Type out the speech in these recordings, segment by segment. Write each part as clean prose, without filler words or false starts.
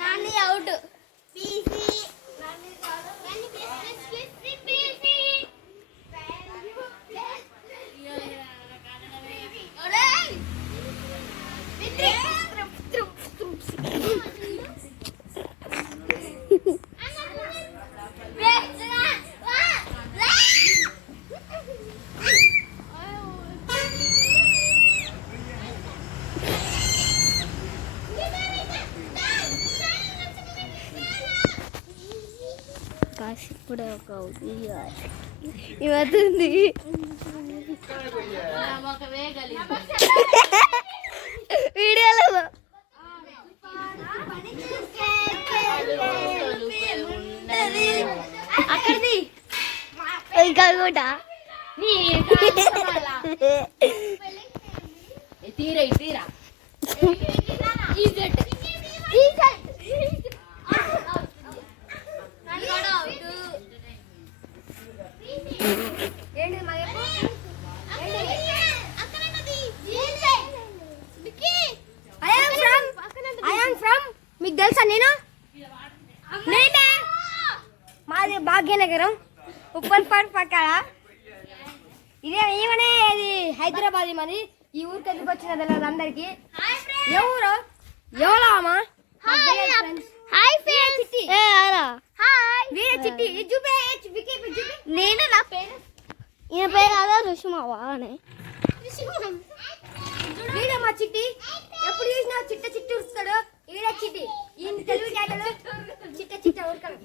Nani out ఇప్పుడు ఒక ఇవతుంది వీడియోలో అక్కడిది ఇంకా కూడా తీరా తీరా మీకు తెలుసా నేను మాది భాగ్యనగరం ఉప్పల్పాడు పక్కన ఇదే ఏమనే ఇది హైదరాబాద్ మరి ఈ ఊరికి ఎందుకు వచ్చిన తెలియదు అందరికి ఎవరు ఎవరమ్మా నేను నా పేరు ఈయన పేరు అదా రుషుమావా అని వీడమ్మా చిట్టి ఎప్పుడు చూసినా చిట్ట చిట్టి ఉరుస్తాడు ఈడ చిట్టి ఈయన తెలుగు జాతలు చిట్ట చిట్ట ఉరకడు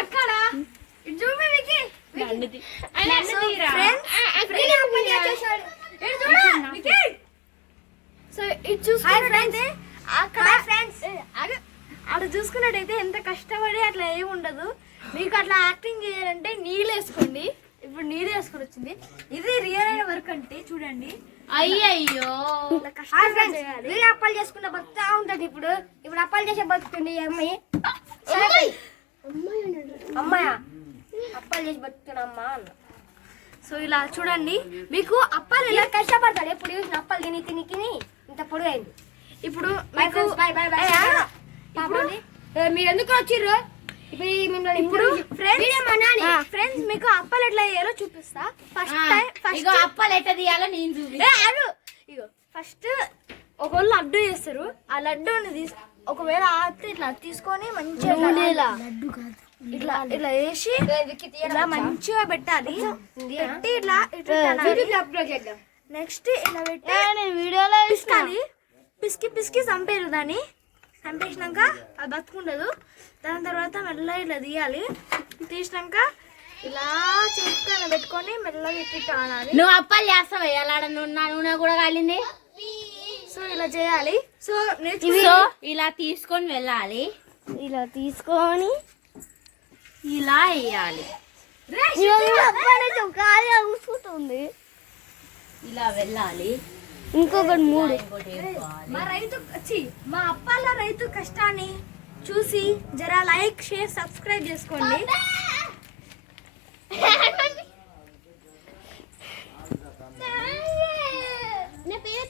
అక్కడ సో ఇది చూసుకున్నట్టయితే అక్కడ చూసుకున్నట్టయితే ఎంత కష్టపడి అట్లా ఏమి ఉండదు. మీకు అట్లా యాక్టింగ్ చేయాలంటే నీళ్ళు వేసుకోండి. ఇప్పుడు నీళ్ళు వేసుకొని వచ్చింది. ఇది రియల్ అయిన వర్క్ అంటే చూడండి. అయ్యయ్యో వీళ్ళు అప్పాలు చేసుకుంటే బతుకుతా ఉంటది. ఇప్పుడు అప్పాలు చేసే బతుకుతుంది ఈ అమ్మాయి. అమ్మాయా అప్పాలు చేసి బతుకుతున్నా అమ్మా అన్న. సో ఇలా చూడండి మీకు అప్పాలు ఇలా కష్టపడతాడు. ఎప్పుడు చూసిన అప్పాలు తిని తిని తిని ఇంత పొడుగైంది. ఇప్పుడు మీరు ఎందుకు వచ్చిర్రు? ఇప్పుడు ఫ్రెండ్స్ మీకు అప్పాలు ఎట్లా చేయాలో చూపిస్తా. ఫస్ట్ అప్పాలు ఎట్లా తీయాలో నేను చూపిస్తా. ఇగో ఫస్ట్ ఒకళ్ళు లడ్డు చేస్తారు. ఆ లడ్డూని ఒకవేళ ఇట్లా తీసుకొని మంచిగా ఇట్లా ఇట్లా వేసి ఇలా మంచిగా పెట్టాలి. పెట్టి ఇట్లా నెక్స్ట్ ఇలా పెట్టి వీడియోలో పిసుకాలి. పిసికి చంపేరు. దాన్ని చంపేసినాక అది బతుకుండదు. దాని తర్వాత మెల్లగా ఇట్లా తీయాలి. తీసినాక ఇలా చేసుకొని పెట్టుకొని మెల్లగా ఇట్లా ఆడాలి. నువ్వు అప్పాలు చేస్తావు ఎలా నూనె కూడా కాలింది. సో ఇలా చేయాలి. సో ఇలా తీసుకొని వెళ్ళాలి. ఇలా తీసుకొని ఇలా వేయాలి. ఊసుకుంటుంది. ఇలా వెళ్ళాలి. ఇంకొకటి మూడు. మా అప్పాల రైతు కష్టాన్ని చూసి జరా లైక్ షేర్ సబ్స్క్రైబ్ చేసుకోండి. నా పేరు